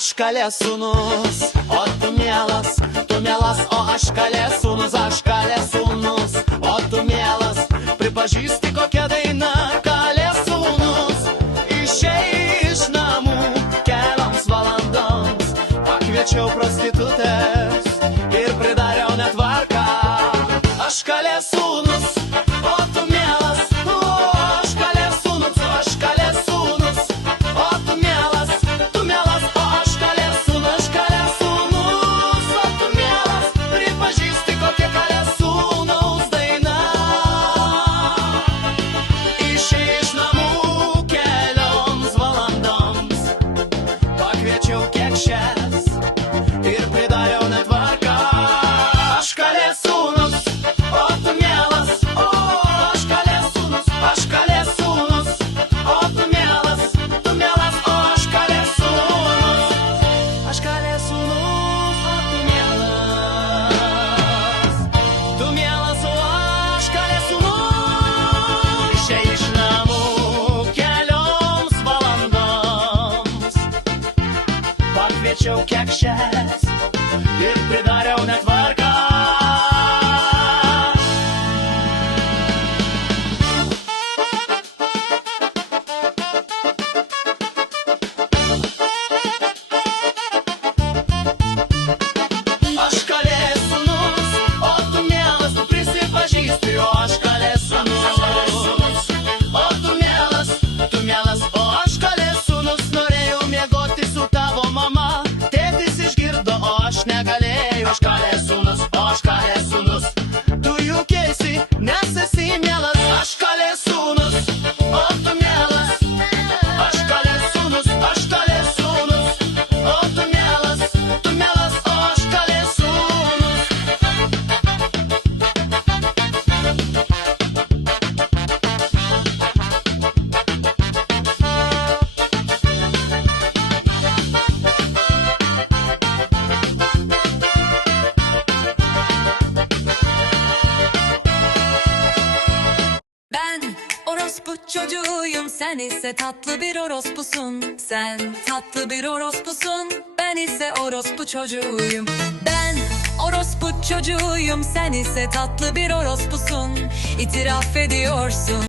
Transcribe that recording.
Aškalė sūnus, o tu mielas, o aškalė sūnus, o tu mielas, pripažįsti kokia daina, kalė sūnus, išėjai iš namų kelioms valandoms, pakviečiau prostitutes ir pridariau netvarką. Aškalė sūnus, o tu mielas, o aškalė sūnus, o tu mielas, o aškalė sūnus, o tu mielas, pripažįsti kokia kalė sūnaus daina. Išėjai iš namų kelioms valandoms, pakviečiau kekšes ir pridariau netvarką. Aškalė sūnus, o tu mielas, o aškalė sūnus, o tu mielas, o aškalė sūnus, o tu mielas, o aškalė sūnus, išėjai iš namų kelioms valandoms, pakviečiau kekšes ir pridariau netvarką. Aškalė sūnus, o tu mielas, tu prisipažįsti, o aškalė sūnus, o tu mielas, o aškalė sūnus, norėjau miegoti su tavo mama, tėtis išgirdo, o aš negalėjau. Aškalė sūnus, tu juokiesi, nes esi mielas. Aškalė sūnus, o tu mielas, aškalė sūnus, o tu mielas, o aškalė sūnus. Ben orospu çocuğuyum, sen ise tatlı bir orospusun. Sen tatlı bir orospusun, ben ise orospu çocuğuyum. Ben orospu çocuğuyum, sen ise tatlı bir orospusun. İtiraf ediyorsun.